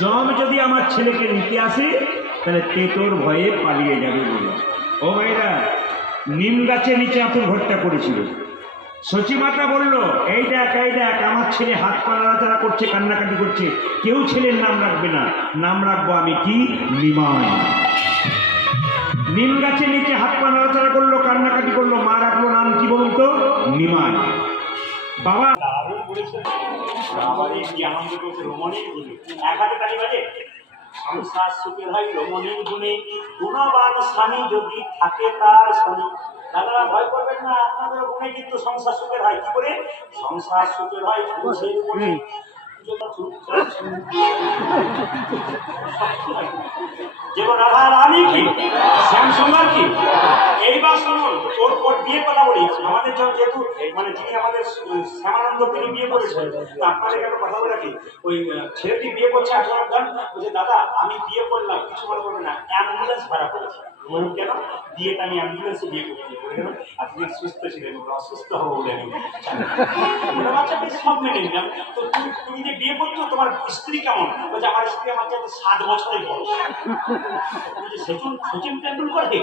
জম যদি আমার ছেলেকে নিতে আসে তাহলে তেতোর ভয়ে পালিয়ে যাবে বলে। ও ভাইরা, নিম গাছের নিচে আতুর ঘরটা করেছিল। সচিমাতা বলল, এই দেখ আমার ছেলে হাত পা নাড়াচাড়া করছে, কান্নাকাটি করছে, কেউ ছেলের নাম রাখবে না, নাম রাখবো আমি কি, নিমাই। নিম গাছের নিচে হাত পা নাড়াচাড়া করলো, কান্নাকাটি করলো, মা রাখলো নাম কি বলুন তো, নিমাই। বাবা আনন্দ করছে, রমণীর গুণে এক হাতে তালি বাজে। সংসার সুখের হয় রমণীর গুণে, গুণবান স্বামী যদি থাকে তার স্বামী। দাদারা ভয় করবেন না, আপনাদের গুণে কিন্তু সংসার সুখের হয়। কি করে সংসার সুখের হয়? পুরুষের গুণে। যেমন রাধা রানী কি, শ্যাম সুন্দর কি। এইবার শুনুন, ওর বিয়ের কথা বলি। আমাদের যেহেতু মানে যিনি আমাদের শ্যামানন্দ তিনি বিয়ে করেছেন, আপনাদের একটা কথা বলে রাখি। ওই ছেলেটি বিয়ে করছে 18 গান বলছে, দাদা আমি বিয়ে করলাম, কিছু মনে করবে না, অ্যাম্বুলেন্স ভাড়া করেছে। কেন? বিয়েটা আমি অ্যাম্বুলেন্সে বিয়ে করতে বলে গেল। আপনি সুস্থ ছিলেন, অসুস্থ হবো বলে আমি বাচ্চাকে সব মেনে নিলাম। তো তুমি যে বিয়ে করছো, তোমার স্ত্রী কেমন? বলছে, আমার স্ত্রী আমার চাইতে 7 বছরের বয়স। সচিন তেন্ডুলকর হে,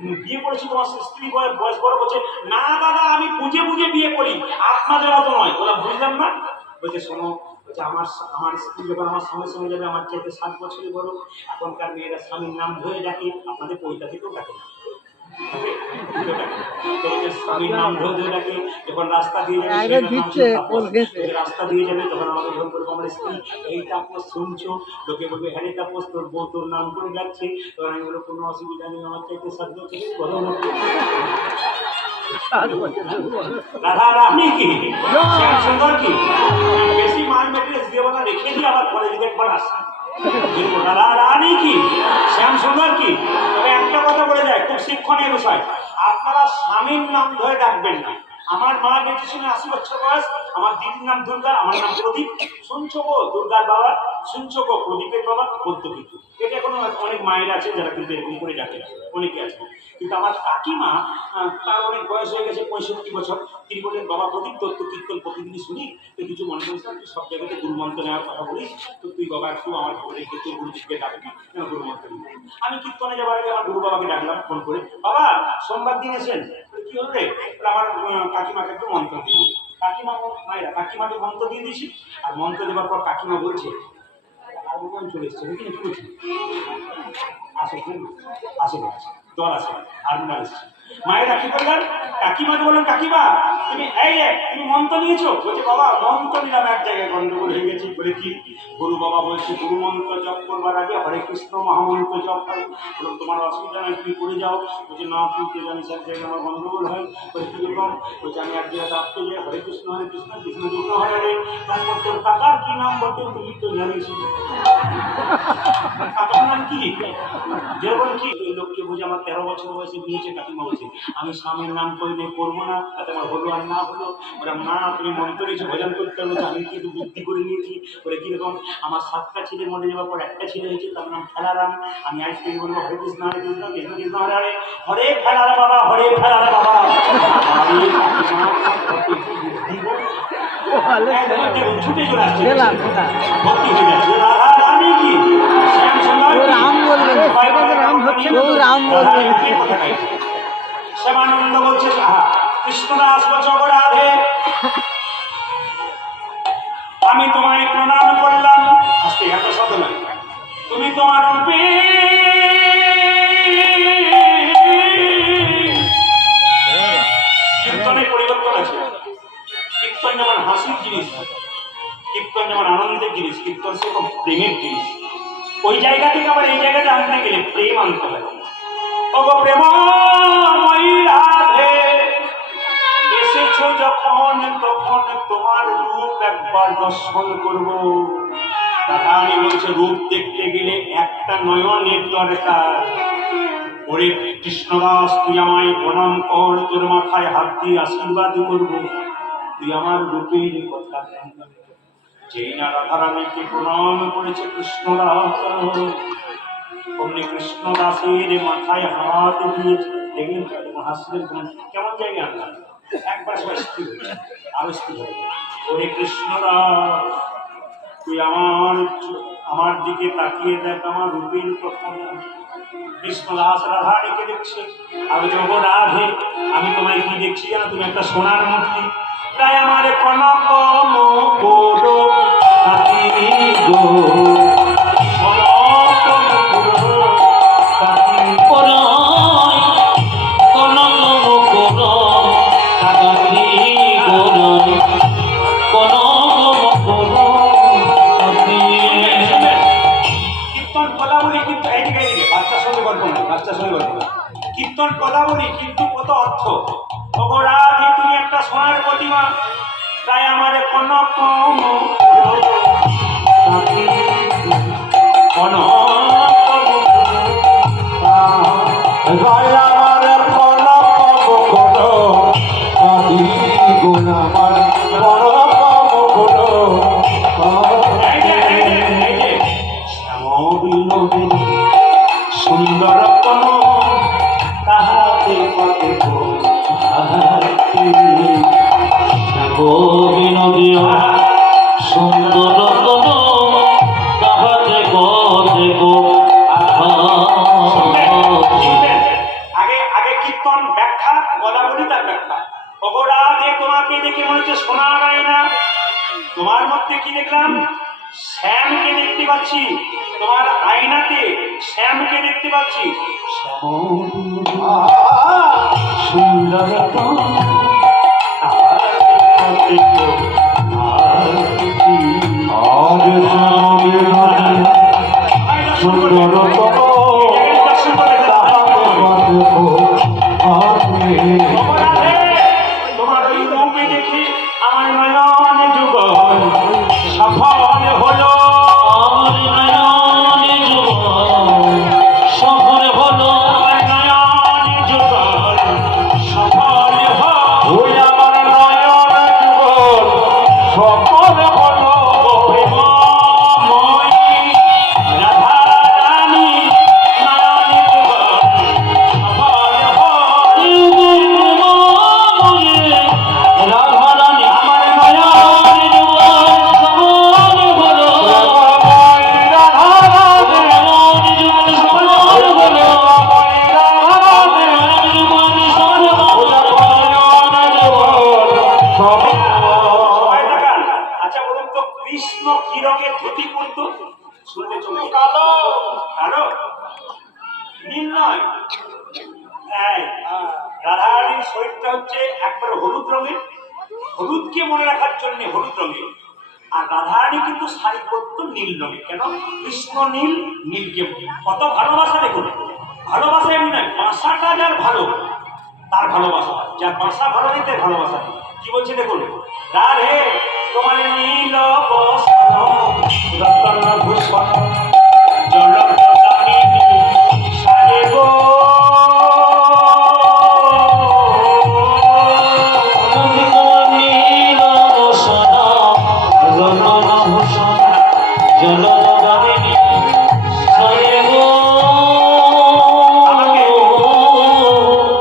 তুমি বিয়ে করেছো, তোমার স্ত্রী বয়স বড়। বলছে, না দাদা আমি বুঝে বুঝে বিয়ে করি, আপনাদের মতো নয়। বলে, বুঝলাম না। বলছে, শোনো, বলছে আমার স্ত্রী যখন আমার সঙ্গে সঙ্গে যাবে, আমার চাইতে 7 বছরের বড়। এখনকার মেয়েরা স্বামীর নাম ধরে ডাকে, আপনাদের পৈতা থেকেও ডাকে না। স্বামীর নাম ধরে ডাকে, যখন রাস্তা দিয়ে যাবে, রাস্তা দিয়ে যাবে তখন আমাকে যখন করবো, আমার স্ত্রী এইটা আপনার শুনছো, লোকে বলবে হ্যাঁ এটা পোস্ট, তোর বউ তোর নাম করে যাচ্ছে। তখন আমি বলো, কোনো অসুবিধা নেই, আমার চাইতে 7 বছর বড়। রাধা রানী কি, শ্যাম সুন্দর কি। বেশি মান মেট্রিক্স দিয়ে বলা রেখে দিয়ে আবার পরে দেখবার আসে। রাধা রানী কি, শ্যাম সুন্দর কি। তবে একটা কথা বলে যায়, খুব শিক্ষণীয় বিষয়, আপনারা স্বামীর নাম ধরে ডাকবেন না। আমার মা বেঁচে ছিলেন 80 বছর বয়স, আমার দিদির নাম দুর্গা, আমার নাম প্রদীপ। শুনছো গো দুর্গার বাবা, শুনছো গো প্রদীপের বাবা, বলতো কিন্তু এটা এখনো অনেক মায়ের আছে যারা কিন্তু এরকম করে ডাকে, অনেকে আছে। কিন্তু আমার কাকিমা, তার অনেক বয়স হয়ে গেছে, 65 বছর, তিনি বললেন, বাবা প্রদীপ তোর তো কীর্তন প্রতিদিনই শুনি, তুই কিছু মনে করিস না, তুই সব জায়গাতে গুরুমন্ত্র নেওয়ার কথা বলিস, তো তুই বাবা একটু আমার ঘরে তোর গুরুদেবকে ডাকবি, কেন গুরুমন্ত্র নিবি। আমি কীর্তনে যাবার আগে আমার গুরু বাবাকে ডাকলাম ফোন করে, বাবা সোমবার দিন এসেন। কি হলো রে? আমার কাকিমাকে একটু মন্ত্র দিয়ে দিই। কাকিমা মায়েরা কাকিমাকে মন্ত্র দিয়ে দিয়েছি, আর মন্ত্র দেওয়ার পর কাকিমা বলছে, আর চলে এসছে কিন্তু কি বলছি, আসে আসে জল আসে, আর এসছে। মায়েরা কি করলেন, কাকিমাকে বললেন, কাকিমা তুমি মন্ত্র নিয়েছো? বলছে, বাবা মন্ত্র নিলাম, এক জায়গায় গন্ডগোল হয়ে গেছে। বলে কি? গুরু বাবা বলছে, গুরু মন্ত্র জপ করবার আগে হরে কৃষ্ণ মহামন্ত্র জপ হয়। বলুন, তোমার অসুবিধা নয়, তুমি করে যাও। বলছে, না তুই তো জানিস এক জায়গায় আমার গন্ডগোল হয়। বলে, কিরকম? বলছে, আমি এক জায়গায় ডাকতে যাই, হরে কৃষ্ণ কৃষ্ণ কৃষ্ণ হরে হরে, তারপর তোর কাকার কি নাম বলতে তুমি তো জানিস, কাকার নাম কি? যেমন কি ওই লোককে বুঝে, আমার 13 বছর বয়সে বিয়েছে, কাকিমা বলছে, আমি স্বামীর নাম করলে করবো না, তাতে আমার হলো আর না হলো। ওরা না তুমি মন্ত্র নিয়েছো, ভজন করতে হবে, আমি কিন্তু বুদ্ধি করে নিয়েছি। বলে, কিরকম? আমার 7টা ছেলে মরে যাওয়ার পর একটা ছেলে হয়েছে, তার নাম খেলারাম। আমি আজ থেকে বলবো, হরে কৃষ্ণ হরে কৃষ্ণ কৃষ্ণ কৃষ্ণ হরে হরে, হরে খেলারা বাবা, হরে খেলারা বাবা। ছুটে চলে আসছে, ভর্তি হয়ে যাচ্ছে। রাধা রানী কি, শ্যাম সুন্দর শ্যামানন্দ বলছে, কৃষ্ণদাস বচব রাধে, আমি তোমায় প্রণাম করলাম। আজকে এত শব্দ নয়, তুমি তোমার রূপে কীর্তনের পরিবর্তন আছে। কীর্তন যেমন হাসির জিনিস, কীর্তন যেমন আনন্দের জিনিস, কীর্তন সেরকম প্রেমের জিনিস। ওই জায়গা থেকে আবার এই জায়গাতে আনতে গেলে প্রেম আনতে হবে। ওগো প্রেমময়ী রাধে, এসেছো যখন তখন তোমার রূপ একবার দর্শন করব। রাধারানী বলছে, রূপ দেখতে গেলে একটা নয়নের দরকার। ওরে কৃষ্ণদাস, তুই আমায় প্রণাম কর, তোর মাথায় হাত দিয়ে আশীর্বাদ করব, তুই আমার রূপের কথা। যেই না রাধারানীকে প্রণাম করেছে কৃষ্ণদাস, অমনি কৃষ্ণদাসের মাথায় হাত দিয়েছে। দেখলেন হাসলেন, কেমন জায়গায় আনলাম, একবার স্থির হয়েছে, আরো স্থির হয়ে। ওরে কৃষ্ণদাস, তুই আমার দিকে তাকিয়ে দেখ, আমার রূপের কথা কৃষ্ণদাস রাধারানীকে দেখছে। আমি যখন রাধে, আমি তোমায় কি দেখছি জানো? তুমি একটা সোনার মূর্তি। তাই আমার কনক মুকুর তাতি গো, কনক মুকুর তাতি পরায়, কনক মুকুর তাতি গো, কনক মুকুর তাতি। কীর্তন পদাবলী কিন্তু এইদিকে বাচ্চার সঙ্গে গল্প নয়, বাচ্চার সঙ্গে গল্প নয়। কীর্তন পদাবলী কিন্তু কত অর্থ। রাধে তুমি একটা সোনার প্রতিমা, তাই আমার কনক সুন্দর তাহাতে পথে সুন্দর তাহাতে পথে আগে কীর্তন ব্যাখ্যা, পদাবলী তার ব্যাখ্যা। অপরাধে তোমাকে দেখে মনে হচ্ছে সোনার আয়না, তোমার মধ্যে কি দেখলাম? শ্যামকে দেখতে পাচ্ছি, তোমার আয়নাতে শ্যামকে দেখতে পাচ্ছি। সুন্দর তোমার ওই রূপে দেখি আমার নয়ন যুগল সফল হলো, আমার নয়ন যুগল সফল হলো, আমার নয়ন যুগল সফল হলো, আমার নয়ন যুগল সফল হলো। রাধা রানী নয়ন যুগল সফল হলো, রাধা রানী আমার নয়ন যুগল সফল হলো, রাধা রানী নয়ন যুগল সফল হলো, আচ্ছা বলুন তো, কৃষ্ণ কি রঙের ধুতি পরতো? শুনলে চলে কালো। কালো? নীল নয়। রাধারানীর শরীরটা হচ্ছে একবার হলুদ রঙের, হলুদকে মনে রাখার জন্য হলুদ রঙের। আর রাধারানী কিন্তু শাড়ি পরতো নীল রঙের। কেন? কৃষ্ণ নীল, নীলকে কত ভালোবাসা দেখুন। ভালোবাসা এমনি নয়, বাসাটা যার ভালো তার ভালোবাসা, যার বাসা ভালো নেই তার ভালোবাসা। কি বলছে দেখুন, রাধে তোমার নীল বসন রতন ভূষণ জলদামিনী সাজে গো, নীল বসন রতন ভূষণ জলদামিনী সাজে গো।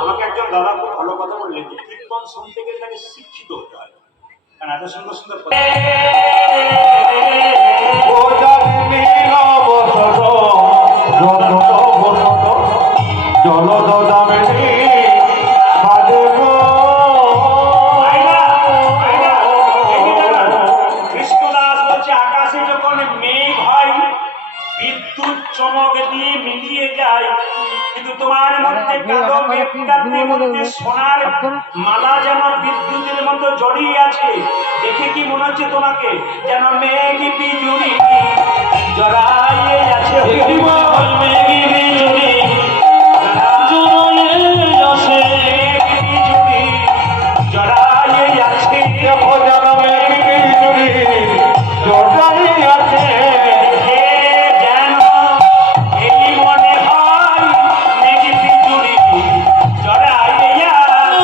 আমাকে একজন দাদা খুব ভালো কথা বললেন যে কীর্তন শুনতে গেলে তাকে শিক্ষিত হতে হয়। কারণ এত সুন্দর সুন্দর কথা। কৃষ্ণদাস বলছে আকাশে যখন মেঘ হয় বিদ্যুৎ চমক দিয়ে মিলিয়ে যায়, কিন্তু তোমার মধ্যে কালো মেঘটার মধ্যে সোনার মালা যেন বিদ্যুতের মতো জড়িয়ে আছে। দেখে কি মনে হচ্ছে তোমাকে যেন মেঘ বিজুড়ি জড়াইয়ে আছে, মেঘ বিজুড়ি জড়াইয়ে আছে, বিজুড়ি জড়াইয়ে আছে, যেন মেঘ বিজুড়ি জড়াইয়ে আছে। জড়াইয়ে আছে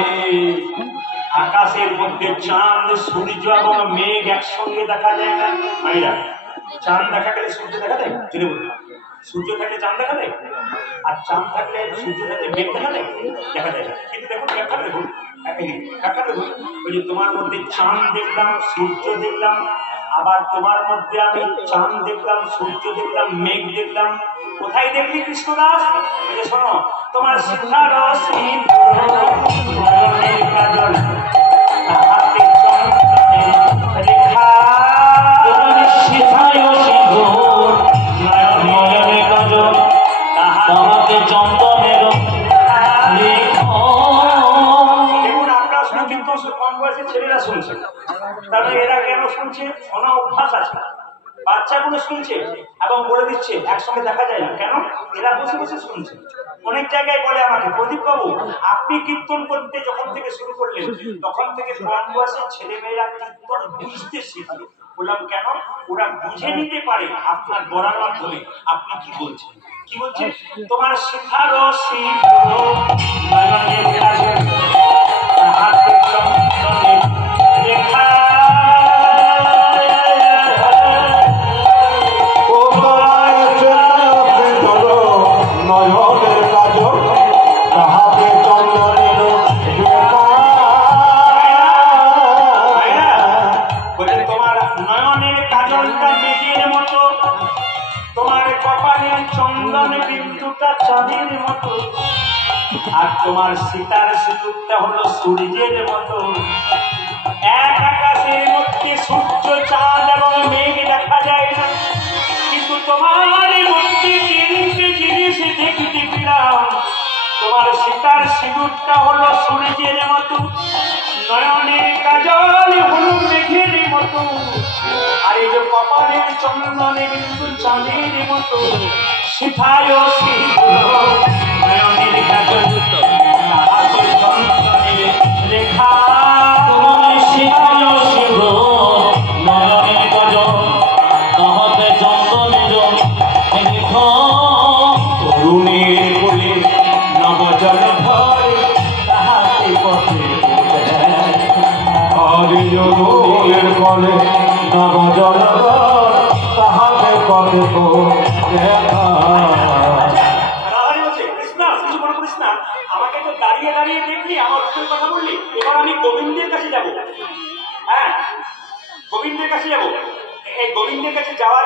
হে আকাশের মধ্যে চাঁদ সূর্য এবং মেঘ একসঙ্গে দেখা যায় না ভাইরা? চাঁদ দেখা গেলে সূর্য দেখা দেয়? জেনে বলুন, সূর্য থাকলে চাঁদ দেখা দেয়, আর চাঁদ থাকলে সূর্য থাকলে মেঘ দেখা দেয়? দেখা যায় না। কিন্তু দেখুন ব্যাখ্যা দেখুন, ব্যাখ্যা দেখুন, ওই যে তোমার মধ্যে চাঁদ দেখলাম, সূর্য দেখলাম, আবার তোমার মধ্যে আমি চাঁদ দেখলাম, সূর্য দেখলাম, মেঘ দেখলাম। কোথায় দেখলি কৃষ্ণদাস? এই যে শোনো, তোমার শিক্ষার কাজল তাহাতে রেখা শিখায় সিঁদুর নয়নের কাজল তাহাতে চন্দনের দেখুন আপনারা শুনে কিন্তু কম বয়সী ছেলেরা শুনছে, তবে এরা কেন শুনছে? শোনা অভ্যাস আছে, বাচ্চাগুলো শুনছে এবং বলে দিচ্ছে, একসঙ্গে দেখা যায় না কেন? এরা বসে বসে শুনছে। অনেক জায়গায় বলে আমাকে, প্রদীপ বাবু আপনি কীর্তন করতে যখন থেকে শুরু করলেন তখন থেকে কম বয়সের ছেলে মেয়েরা কীর্তন বুঝতে শিখবে। বললাম কেন? ওরা বুঝে নিতে পারে আপনার গড়ার মাধ্যমে আপনি কি বলছেন। কি বলছে? তোমার শিখার রেখা আর তোমার সীতার সিঁদুরটা হলো সূর্যের মতো। এক আকাশের মধ্যে সূর্য, চাঁদ এবং মেঘ দেখা যায় না, কিন্তু তোমার মধ্যে তিনটে জিনিস দেখতে পেলাম। তোমার সীতার সিঁদুরটা হলো সূর্যের মতো, নয়নের কাজল হলো মেঘের মতো, আর এই যে কপালের চন্দনে বিন্দু চাঁদের মতো। শিখায় সিঁদুর নয়নের কাজল তাহাতে চন্দনের রেখা। তোমার শিখায় সিঁদুর নয়নের কাজল তাহাতে চন্দনের রেখা। তরুণের কোলে নবজল ভরে তাহাতে পথে হরিজনের বলে নবজল তাহাতে পথে আমাকে তো দাঁড়িয়ে দাঁড়িয়ে দেখলি, আমার উপরে কথা বললি, এবার আমি গোবিন্দের কাছে যাব। হ্যাঁ, গোবিন্দের কাছে যাব। এই গোবিন্দের কাছে যাওয়ার